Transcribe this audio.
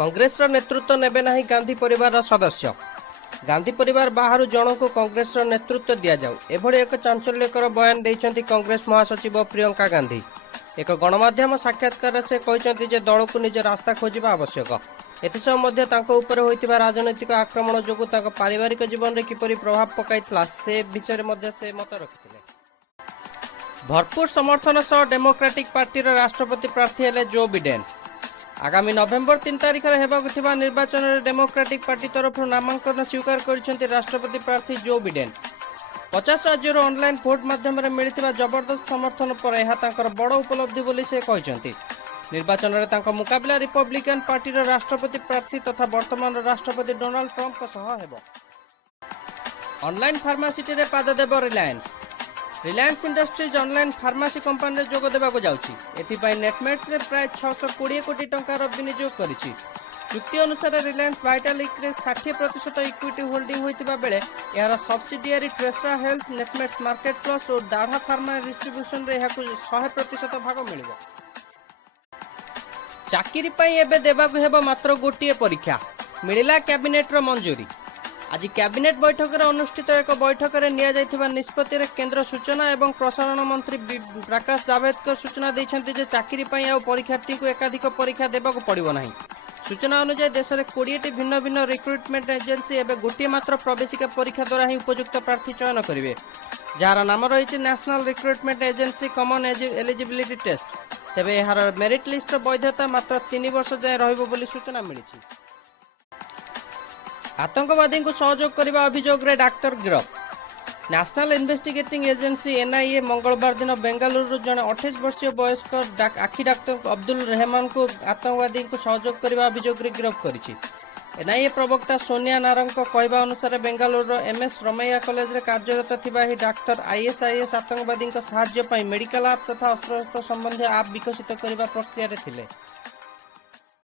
कांग्रेस नेतृत्व नेबे नहीं गांधी परिवार सदस्य गांधी परिवार बाहर जन को कांग्रेस नेतृत्व दि जाऊ एभली एक चांचल्यकर बयान देइछंती कांग्रेस महासचिव प्रियंका गांधी। एक गणमाध्यम साक्षात्कार से कहते जे दल को निज रास्ता खोजा आवश्यक। एथिसह मध्य तांको ऊपर होइतिबा राजनैतिक आक्रमण जोगु तांको पारिवारिक जीवन रे किपरि प्रभाव पकाइतला से विषय मध्य से मत रखिथिले। भरपूर समर्थन सह डेमोक्रेटिक पार्टी राष्ट्रपति प्रार्थी हेले जो बिडेन। आगामी नवेम्बर 3 तारिख में निर्वाचन में डेमोक्रेटिक पार्टी तरफ नामांकन स्वीकार कर राष्ट्रपति प्रार्थी जो बिडेन। 50 राज्यर ऑनलाइन भोट माध्यम मिलता जबरदस्त समर्थन पर यह बड़ उपलब्धि बोली से कहते। निर्वाचन में मुकाबला रिपब्लिकन पार्टी राष्ट्रपति प्रार्थी तथा वर्तमान राष्ट्रपति डोनाल्ड ट्रंप। ऑनलाइन फार्मासिटी रे पाद देव Reliance Industries online pharmacy company जोग देवाक जाउछि। एथिपाई नेटमेट्स रे प्राय 620 कोटी टंकार विनियोग करिछि। चुक्ति अनुसार रिलायंस वाइटालिक रे 60% इक्विटी होल्डिंग होइतिबा बेले यार subsidiary ट्रेसरा health Netmeds market plus और दाढ़ा फार्मा डिस्ट्रीब्यूशन रे याकु 100% भाग मिलिबो। चाकरी पई एबे देबाक हेबो मात्र गोटिए परीक्षा मिलिला कैबिनेट रो मंजूरी। आज कैबिनेट बैठक में अनुष्ठित एक बैठक में निया निष्पत्ति केंद्र सूचना एवं प्रसारण मंत्री प्रकाश जावड़ेकर सूचना देते जे चाकरी आ परीक्षार्थी को एकाधिक परीक्षा देवाक पड़ो ना। सूचना अनुसार देश में 20 भिन्न भिन्न रिक्रुटमेंट एजेंसी एवं गोटे मात्र प्रवेशिका परीक्षा द्वारा ही उपयुक्त प्रार्थी चयन करेंगे, जार नाम रही national recruitment agency common eligibility test. तेबे यार मेरिट लिस्ट वैधता मात्र 3 वर्ष जाए रहिबो बोली सूचना मिली। आतंकवादी को सहयोग करने अभियोग रे डाक्टर गिरफ। नेशनल इन्वेस्टिगेटिंग एजेंसी एनआईए मंगलवार दिन बेंगालुरु जने 28 वर्षीय वयस्क आखि डाक्टर अब्दुल रहमान को आतंकवादी को सहयोग करने अभियोग रे गिरफ करिछि। एनआईए प्रवक्ता सोनिया नारंग कहवा अनुसार बेंगालुरु एमएस रमैया कॉलेज रे कार्यरत थिबा ही डाक्टर आईएसआईएस आतंकवादी सहायता मेडिकल आप तथा अस्त्र संबंधी आप विकसित करने प्रक्रिया रे थिले।